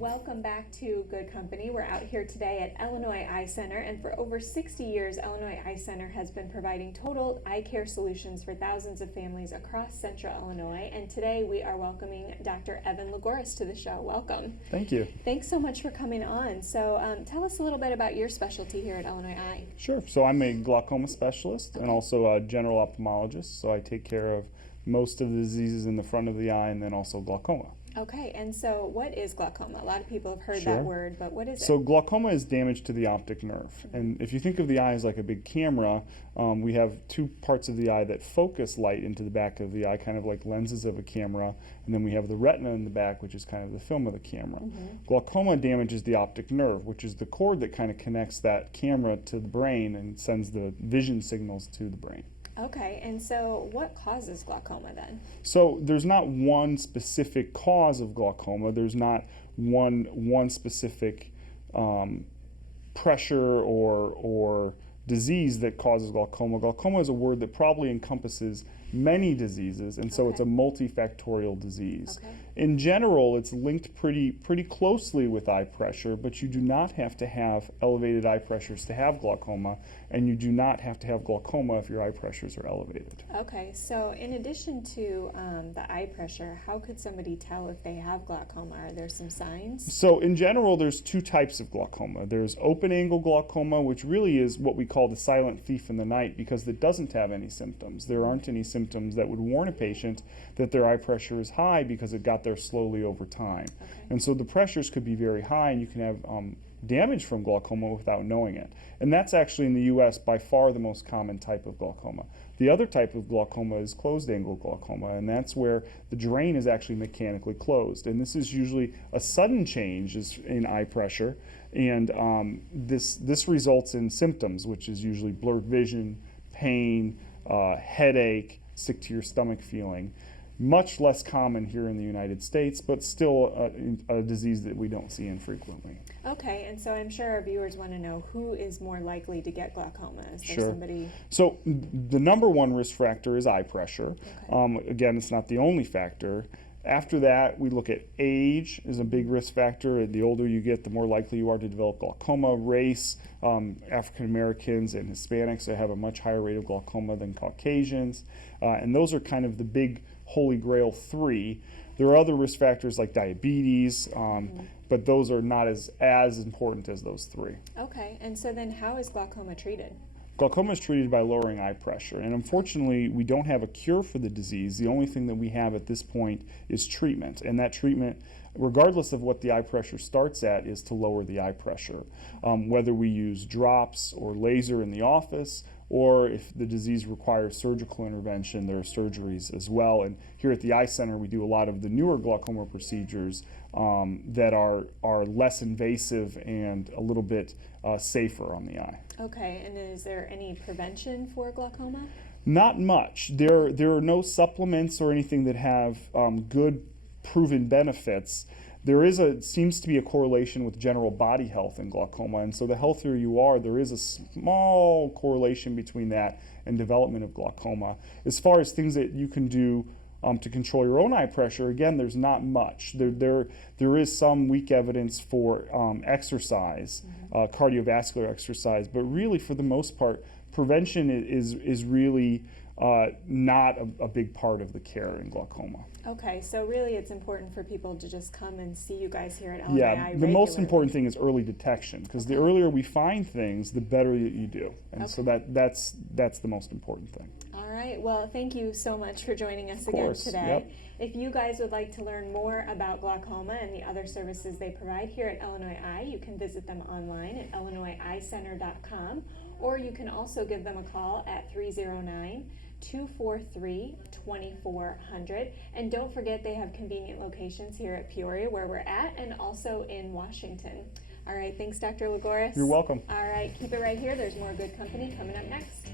Welcome back to Good Company. We're out here today at Illinois Eye Center, and for over 60 years, Illinois Eye Center has been providing total eye care solutions for thousands of families across central Illinois. And today we are welcoming Dr. Evan Lagouros to the show. Welcome. Thank you. Thanks so much for coming on. So tell us a little bit about your specialty here at Illinois Eye. Sure. So I'm a glaucoma specialist and also a general ophthalmologist. So I take care of most of the diseases in the front of the eye and then also glaucoma. Okay, and so what is glaucoma? A lot of people have heard Sure. that word, but what is it? So glaucoma is damage to the optic nerve. And if you think of the eye as like a big camera, we have two parts of the eye that focus light into the back of the eye, kind of like lenses of a camera. And then we have the retina in the back, which is kind of the film of the camera. Glaucoma damages the optic nerve, which is the cord that kind of connects that camera to the brain and sends the vision signals to the brain. Okay, and so what causes glaucoma then? So there's not one specific cause of glaucoma. There's not one specific pressure or disease that causes glaucoma. Glaucoma is a word that probably encompasses many diseases, and so it's a multifactorial disease. Okay. In general, it's linked pretty closely with eye pressure, but you do not have to have elevated eye pressures to have glaucoma, and you do not have to have glaucoma if your eye pressures are elevated. Okay, so in addition to the eye pressure, how could somebody tell if they have glaucoma? Are there some signs? So in general, there's two types of glaucoma. There's open angle glaucoma, which really is what we call the silent thief in the night because it doesn't have any symptoms. There aren't any symptoms that would warn a patient that their eye pressure is high because it got there slowly over time. Okay. And so the pressures could be very high and you can have damage from glaucoma without knowing it. And that's actually in the US by far the most common type of glaucoma. The other type of glaucoma is closed angle glaucoma, and that's where the drain is actually mechanically closed. And this is usually a sudden change in eye pressure, and this results in symptoms, which is usually blurred vision, pain, headache, sick to your stomach feeling. Much less common here in the United States, but still a disease that we don't see infrequently. Okay, and so I'm sure our viewers want to know who is more likely to get glaucoma. Is there Sure. somebody? So the number one risk factor is eye pressure. Okay. Again, it's not the only factor. After that, we look at age is a big risk factor. The older you get, the more likely you are to develop glaucoma. Race, African Americans and Hispanics have a much higher rate of glaucoma than Caucasians. And those are kind of the big holy grail three. There are other risk factors like diabetes, but those are not as important as those three. Okay, and so then how is glaucoma treated? Glaucoma is treated by lowering eye pressure, and unfortunately we don't have a cure for the disease. The only thing that we have at this point is treatment, and that treatment, regardless of what the eye pressure starts at, is to lower the eye pressure. Whether we use drops or laser in the office, or if the disease requires surgical intervention, there are surgeries as well. And here at the Eye Center, we do a lot of the newer glaucoma procedures that are less invasive and a little bit safer on the eye. Okay, and is there any prevention for glaucoma? Not much. There are no supplements or anything that have good proven benefits. There seems to be a correlation with general body health in glaucoma, and so the healthier you are, there is a small correlation between that and development of glaucoma. As far as things that you can do to control your own eye pressure, again, there's not much. There is some weak evidence for exercise, cardiovascular exercise, but really for the most part, prevention is really not a big part of the care in glaucoma. Okay, so really it's important for people to just come and see you guys here at Illinois Eye Yeah, the most regularly. important thing is early detection, because the earlier we find things, the better that you do. And so that's the most important thing. All right, well, thank you so much for joining us Of again course, today. yep. If you guys would like to learn more about glaucoma and the other services they provide here at Illinois Eye, you can visit them online at illinoiseyecenter.com, or you can also give them a call at 309-243-2400. And don't forget they have convenient locations here at Peoria, where we're at, and also in Washington. All right, thanks, Dr. Lagouros. You're welcome. All right, keep it right here. There's more Good Company coming up next.